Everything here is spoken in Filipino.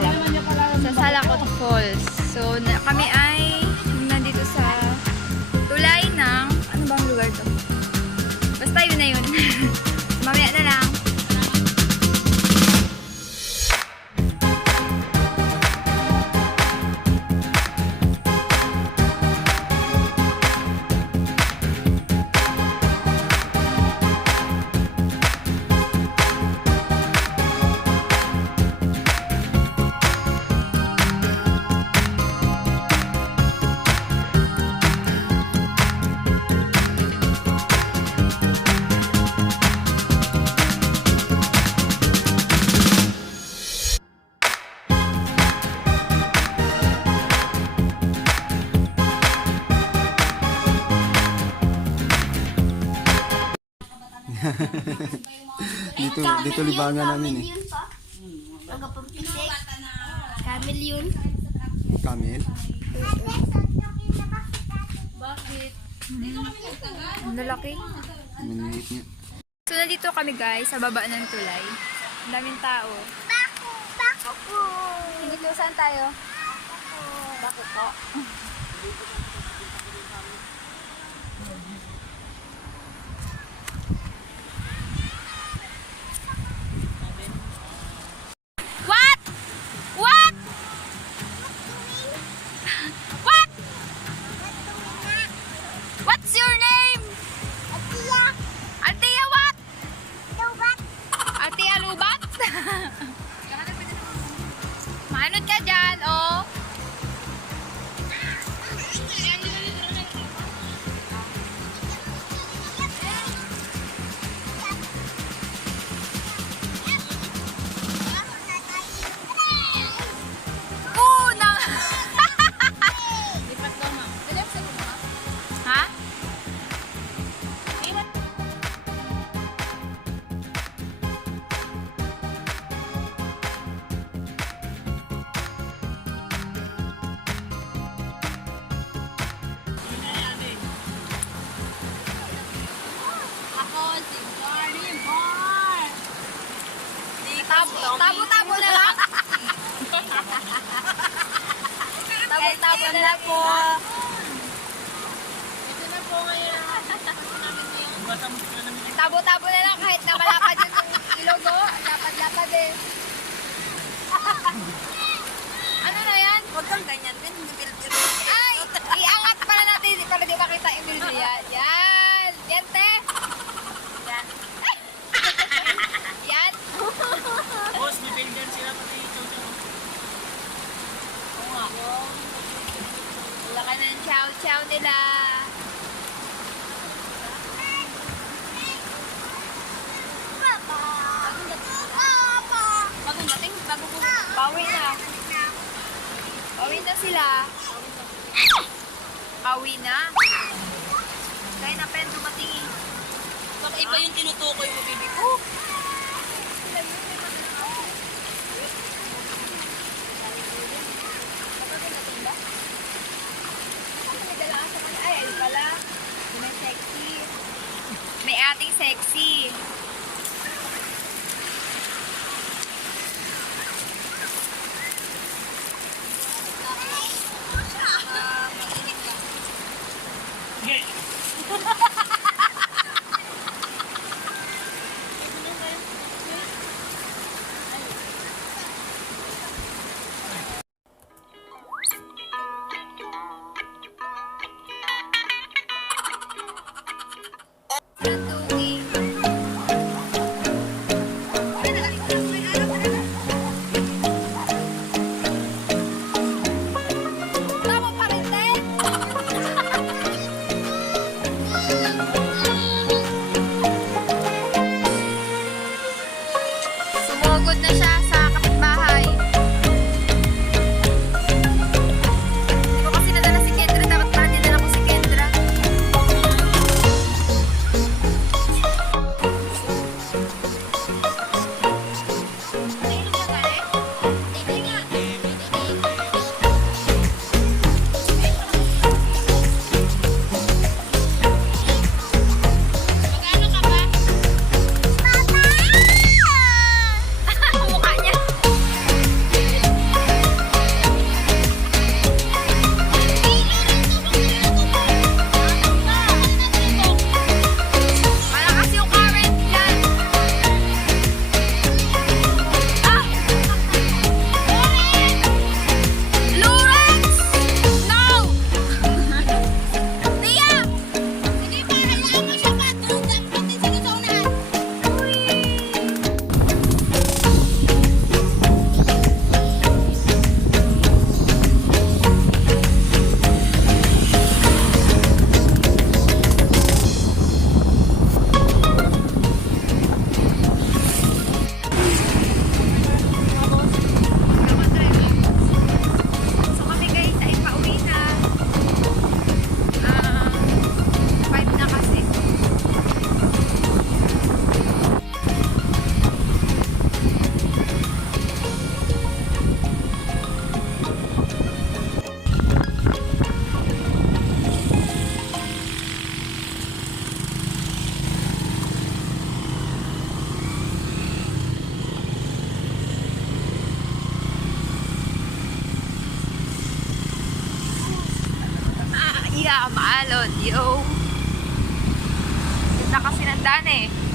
pala. Sa Salakot Falls. So, na, kami ay nandito sa tulay ng... Ano bang lugar to? Basta yun na yun. Mamaya na lang. Dito, dito libangan namin eh. Magapampisik. Camel yun. Camel. Bakit? Ang lalaki. Maniliit niya. So, nandito kami guys, sa baba ng tulay. Ang daming tao. Bako! Bako po! Dito, saan tayo? Bakit po? What? Tabo-tabo na po. Ito na po ngayon. Tabo-tabo na Bawi na sila. Bawi na. Kaya na pen dumating. Baka iba yung tinutukoy mo, baby ko. Ay, ayun pala. May sexy. May ating sexy. iha, maalon, yo. Ganda kasi ng daan eh.